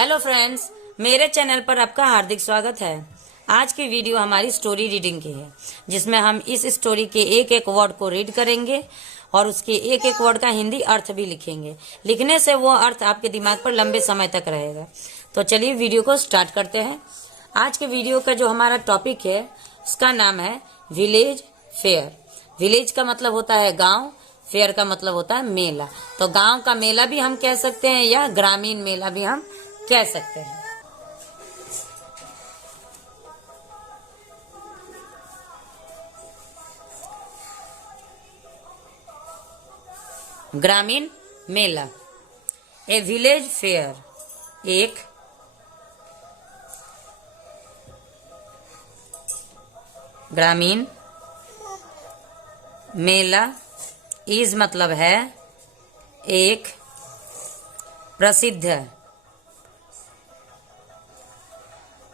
Hello friends, मेरे channel पर आपका हार्दिक स्वागत है। आज की वीडियो हमारी स्टोरी रीडिंग की है, जिसमें हम इस स्टोरी के एक एक वर्ड को रीड करेंगे और उसके एक एक वर्ड का हिंदी अर्थ भी लिखेंगे। लिखने से वो अर्थ आपके दिमाग पर लंबे समय तक रहेगा। तो चलिए वीडियो को स्टार्ट करते हैं। आज के वीडियो का जो हमारा टॉपिक है उसका नाम है विलेज फेयर। विलेज का मतलब होता है गांव, फेयर का मतलब होता है मेला। तो गांव का मेला भी हम कह सकते हैं या ग्रामीण मेला भी हम कह सकते हैं। ग्रामीण मेला, ए विलेज फेयर, एक ग्रामीण मेला इज मतलब है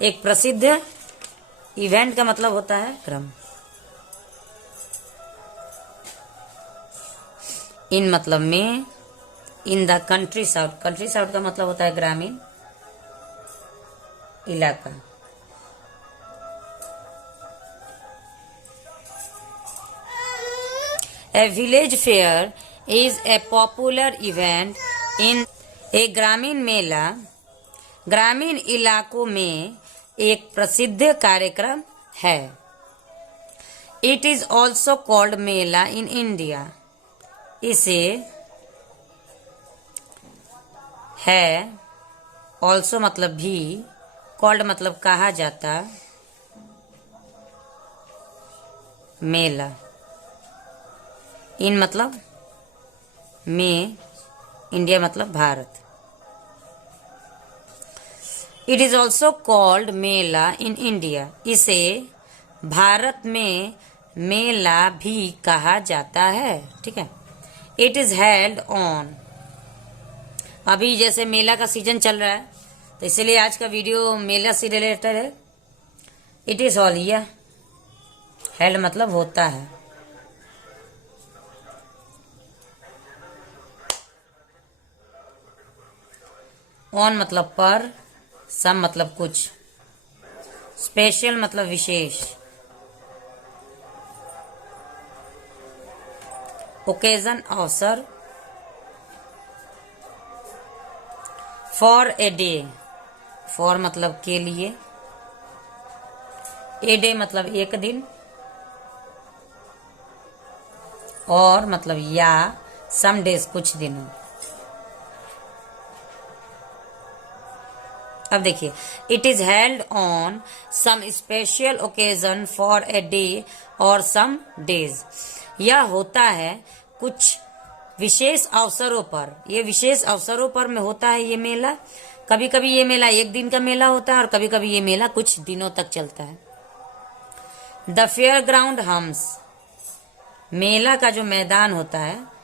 एक प्रसिद्ध इवेंट का मतलब होता है क्रम। इन मतलब में इन द कंट्री साउथ का मतलब होता है ग्रामीण इलाका। A village fair is a popular event in a ग्रामीण मेला ग्रामीण इलाकों में एक प्रसिद्ध कार्यक्रम है। It is also called mela in India. इसे है ऑल्सो मतलब भी, कॉल्ड मतलब कहा जाता, मेला इन मतलब में, इंडिया मतलब Bharat. It is also called mela in India. इसे भारत में मेला भी कहा जाता है। ठीक है। इट इज हेल्ड ऑन, अभी जैसे मेला का सीजन चल रहा है तो इसलिए आज का वीडियो मेला से रिलेटेड है। It is all year, held मतलब होता है। ऑन मतलब पर, सम मतलब कुछ, स्पेशल मतलब विशेष, ओकेजन अवसर, फॉर ए डे, फॉर मतलब के लिए, ए डे मतलब एक दिन, और मतलब या, सम डेज कुछ दिनों। अब देखिए, it is held on some special occasion for a day और सम डेज। यह होता है कुछ विशेष अवसरों पर। ये विशेष अवसरों पर में होता है ये मेला। कभी कभी ये मेला एक दिन का मेला होता है और कभी कभी ये मेला कुछ दिनों तक चलता है। द फेयर ग्राउंड हम्स, मेला का जो मैदान होता है,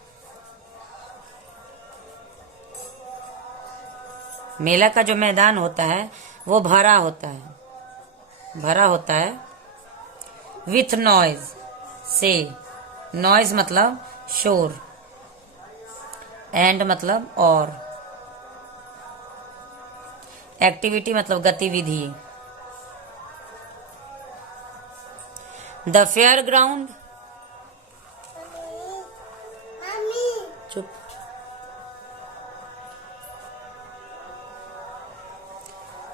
मेला का जो मैदान होता है वो भरा होता है विथ नॉइज से, नॉइज मतलब शोर, एंड मतलब और, एक्टिविटी मतलब गतिविधि। द फेयर ग्राउंड, चुप,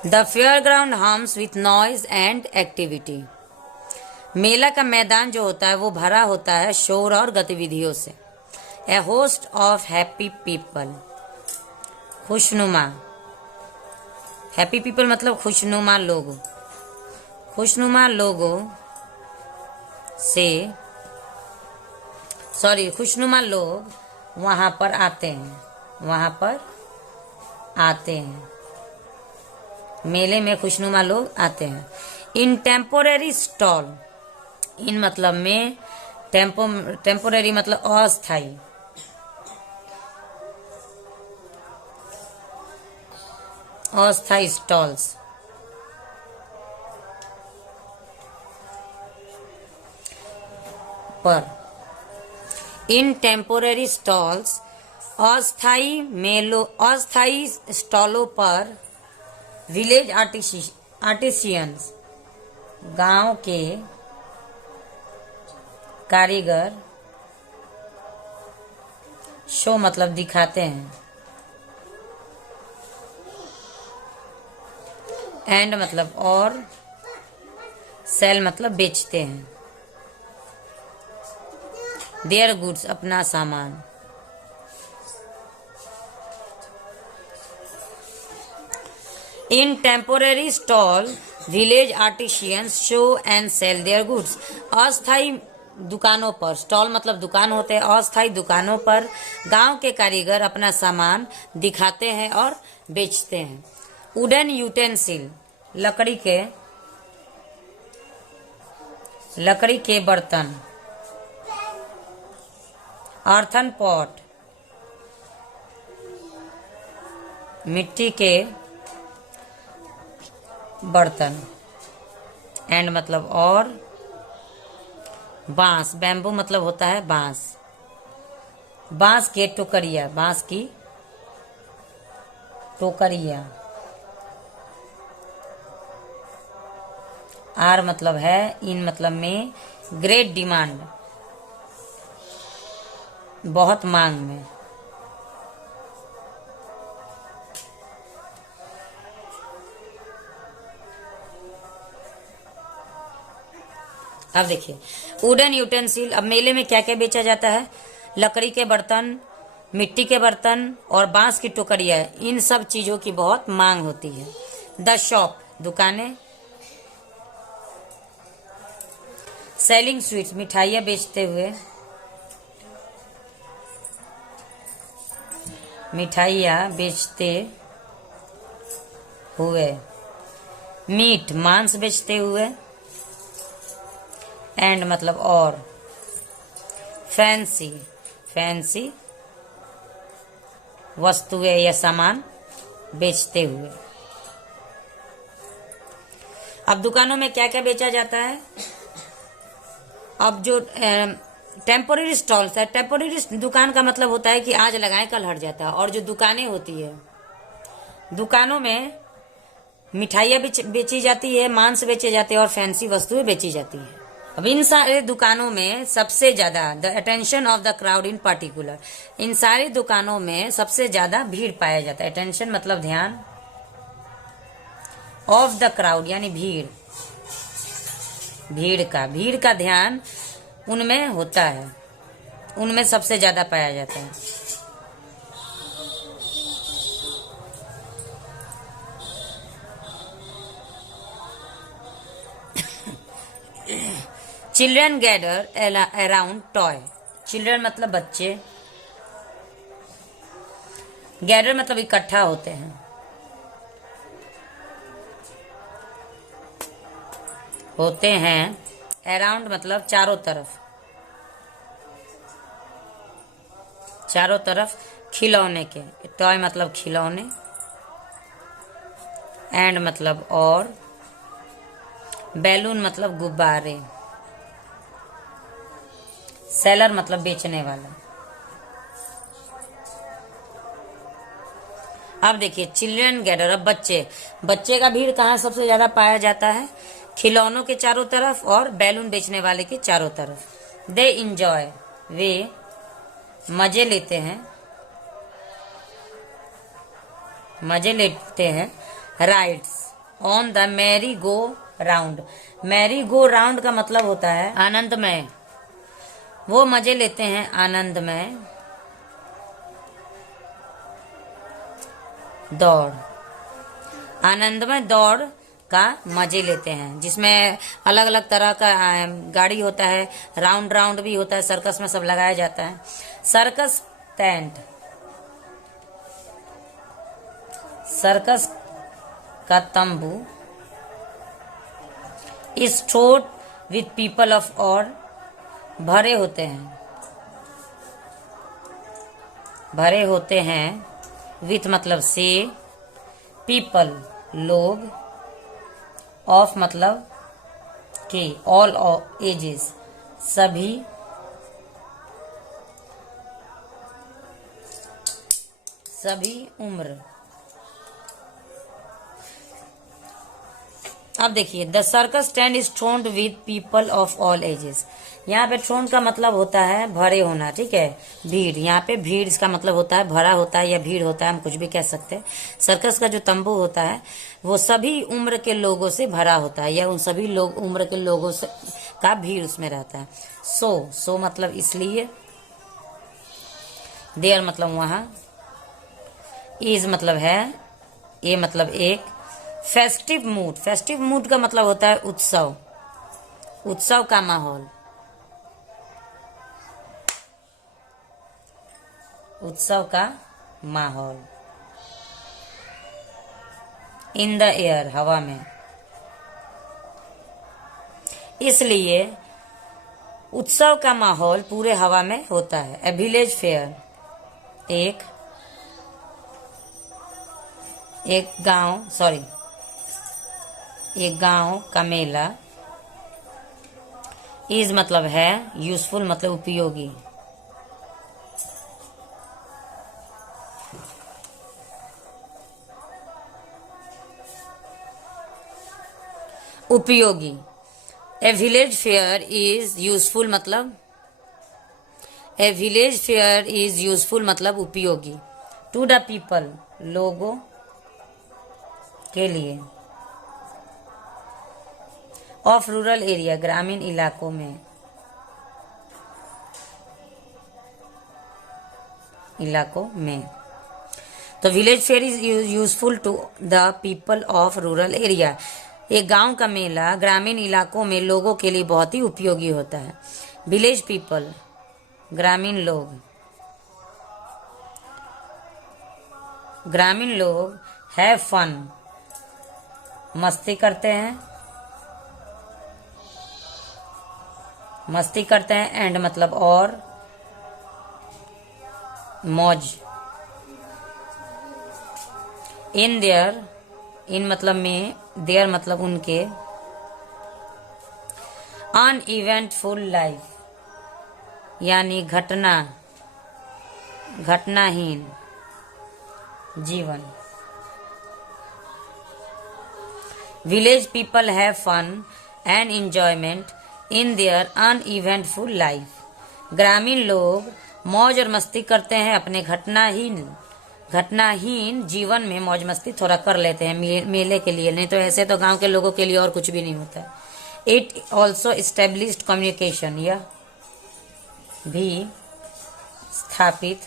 the fair ground hums with noise and activity. मेला का मैदान जो होता है वो भरा होता है शोर और गतिविधियों से। ए होस्ट ऑफ हैप्पी पीपल, खुशनुमा, हैप्पी पीपल मतलब खुशनुमा लोग, खुशनुमा लोगों से, खुशनुमा लोग वहां पर आते हैं, मेले में खुशनुमा लोग आते हैं। इन टेम्पोरेरी स्टॉल, इन मतलब में, टेम्पोरेरी मतलब अस्थाई, अस्थाई स्टॉल्स पर, इन टेम्पोरेरी स्टॉल्स, अस्थाई स्टॉलों पर विलेज आर्टिशियंस, गांव के कारीगर, शो मतलब दिखाते हैं, एंड मतलब और, सेल मतलब बेचते हैं, देयर गुड्स अपना सामान। In temporary stall village artisans show and sell their goods. अस्थायी दुकानों पर, स्टॉल मतलब दुकान होते हैं, अस्थायी दुकानों पर गांव के कारीगर अपना सामान दिखाते हैं और बेचते हैं। वुडन यूटेंसिल, लकड़ी के बर्तन। अर्थन पॉट, मिट्टी के बर्तन, एंड मतलब और, बांस, बैम्बू मतलब होता है बांस, बांस के टोकरिया, बांस की टोकरिया। आर मतलब है, इन मतलब में, ग्रेट डिमांड, बहुत मांग में। अब देखिए वुडन यूटेंसिल। अब मेले में क्या क्या बेचा जाता है? लकड़ी के बर्तन, मिट्टी के बर्तन और बांस की टोकरियां, इन सब चीजों की बहुत मांग होती है। द शॉप, दुकानें। सेलिंग स्वीट्स, मिठाइयां बेचते हुए, मिठाइयां बेचते हुए। मीट, मांस बेचते हुए, एंड मतलब और। फैंसी, फैंसी वस्तुएं या सामान बेचते हुए। अब दुकानों में क्या क्या बेचा जाता है? अब जो टेम्पोररी स्टॉल्स है, टेम्पोररी दुकान का मतलब होता है कि आज लगाए कल हट जाता है। और जो दुकानें होती है, दुकानों में मिठाइयाँ बेची जाती है, मांस बेचे जाते हैं और फैंसी वस्तुएं बेची जाती है। अब इन सारे दुकानों में सबसे ज्यादा, the attention of the crowd in particular, इन सारी दुकानों में सबसे ज्यादा भीड़ पाया जाता है। अटेंशन मतलब ध्यान, ऑफ द क्राउड यानी भीड़, भीड़ का ध्यान उनमें होता है, उनमें सबसे ज्यादा पाया जाता है। Children gather around toy, children मतलब बच्चे, गैदर मतलब इकट्ठा होते हैं, अराउंड मतलब चारों तरफ, चारों तरफ खिलौने के, टॉय मतलब खिलौने, एंड मतलब और, बैलून मतलब गुब्बारे, सेलर मतलब बेचने वाला। अब देखिए चिल्ड्रन गैदर, अब बच्चे का भीड़ कहाँ सबसे ज्यादा पाया जाता है? खिलौनों के चारों तरफ और बैलून बेचने वाले के चारों तरफ। दे इंजॉय, वे मजे लेते हैं, rides on the merry go round. Merry go round का मतलब होता है आनंदमय, वो मजे लेते हैं आनंदमय दौड़, आनंदमय दौड़ का मजे लेते हैं, जिसमें अलग अलग तरह का गाड़ी होता है, राउंड राउंड भी होता है, सर्कस में सब लगाया जाता है। सर्कस टेंट, सर्कस का तंबू, स्टोर्ड विथ पीपल ऑफ और, भरे होते हैं, विथ मतलब से, पीपल लोग, ऑफ मतलब के, ऑल एजेस सभी उम्र, अब देखिए, the circus stand is throned with people of all ages. यहाँ पे थ्रोन्ड का मतलब होता है भरे होना, ठीक है, भीड़। यहाँ पे भीड़ इसका मतलब होता है भरा होता है या भीड़ होता है, हम कुछ भी कह सकते हैं। सर्कस का जो तंबू होता है वो सभी उम्र के लोगों से भरा होता है, या उन सभी लोग उम्र के लोगों से का भीड़ उसमें रहता है। सो मतलब इसलिए, देयर मतलब वहां, इज मतलब है, ये मतलब एक। फेस्टिव मूड, फेस्टिव मूड का मतलब होता है उत्सव, उत्सव का माहौल, उत्सव का माहौल। इन द एयर, हवा में। इसलिए उत्सव का माहौल पूरे हवा में होता है। ए विलेज फेयर, एक गांव का मेला। इज मतलब है, यूजफुल मतलब उपयोगी। उपयोगी। A village fair is useful मतलब, a village fair is useful मतलब उपयोगी। टू द पीपल, लोगों के लिए। ऑफ रूरल एरिया, ग्रामीण इलाकों में, तो village fair is useful to the people of rural area. एक गांव का मेला ग्रामीण इलाकों में लोगों के लिए बहुत ही उपयोगी होता है। विलेज पीपल, ग्रामीण लोग, हैव फन, मस्ती करते हैं, एंड मतलब और, मौज। इन देयर, इन मतलब में, देयर मतलब उनके। अनइवेंटफुल लाइफ यानी घटनाहीन जीवन। Village people have fun and enjoyment in their uneventful life. ग्रामीण लोग मौज और मस्ती करते हैं अपने घटनाहीन जीवन में, मौज मस्ती थोड़ा कर लेते हैं मेले के लिए, नहीं तो ऐसे तो गांव के लोगों के लिए और कुछ भी नहीं होता है। इट ऑल्सो एस्टेब्लिश्ड कम्युनिकेशन, यह भी स्थापित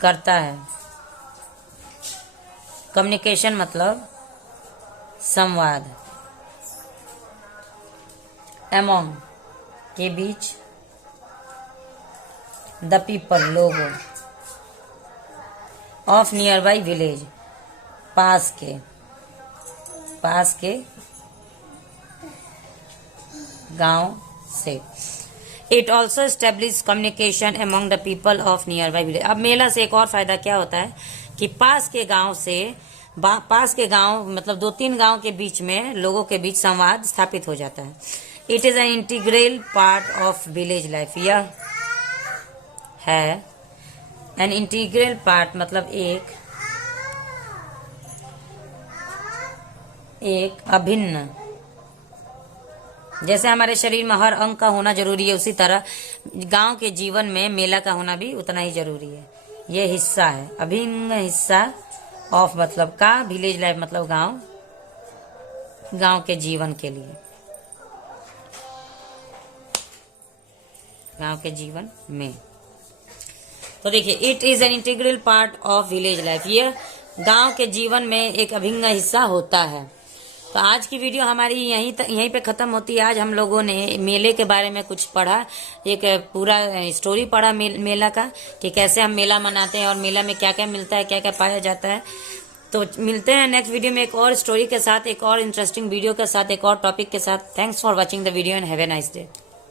करता है। कम्युनिकेशन मतलब संवाद। एमोंग, के बीच। द पीपल, लोगों। ऑफ नियर बाई विलेज, पास के गांव से। It also establish communication among the people of near by village. अब मेला से एक और फायदा क्या होता है कि पास के गांव मतलब 2-3 गांव के बीच में, लोगों के बीच संवाद स्थापित हो जाता है। It is an integral part of village life, यह है एन इंटीग्रल पार्ट मतलब एक अभिन्न। जैसे हमारे शरीर में हर अंग का होना जरूरी है, उसी तरह गांव के जीवन में मेला का होना भी उतना ही जरूरी है। ये हिस्सा है, अभिन्न हिस्सा ऑफ मतलब का, विलेज लाइफ मतलब गांव के जीवन के लिए, गांव के जीवन में। तो देखिए, it is an integral part of village life, ये गांव के जीवन में एक अभिन्न हिस्सा होता है। तो आज की वीडियो हमारी यहीं पे खत्म होती है। आज हम लोगों ने मेले के बारे में कुछ पढ़ा, एक पूरा स्टोरी पढ़ा मेला का, कि कैसे हम मेला मनाते हैं और मेला में क्या क्या मिलता है, क्या क्या पाया जाता है। तो मिलते हैं नेक्स्ट वीडियो में एक और स्टोरी के साथ, एक और इंटरेस्टिंग वीडियो के साथ, एक और टॉपिक के साथ। Thanks for watching the video and have a nice day.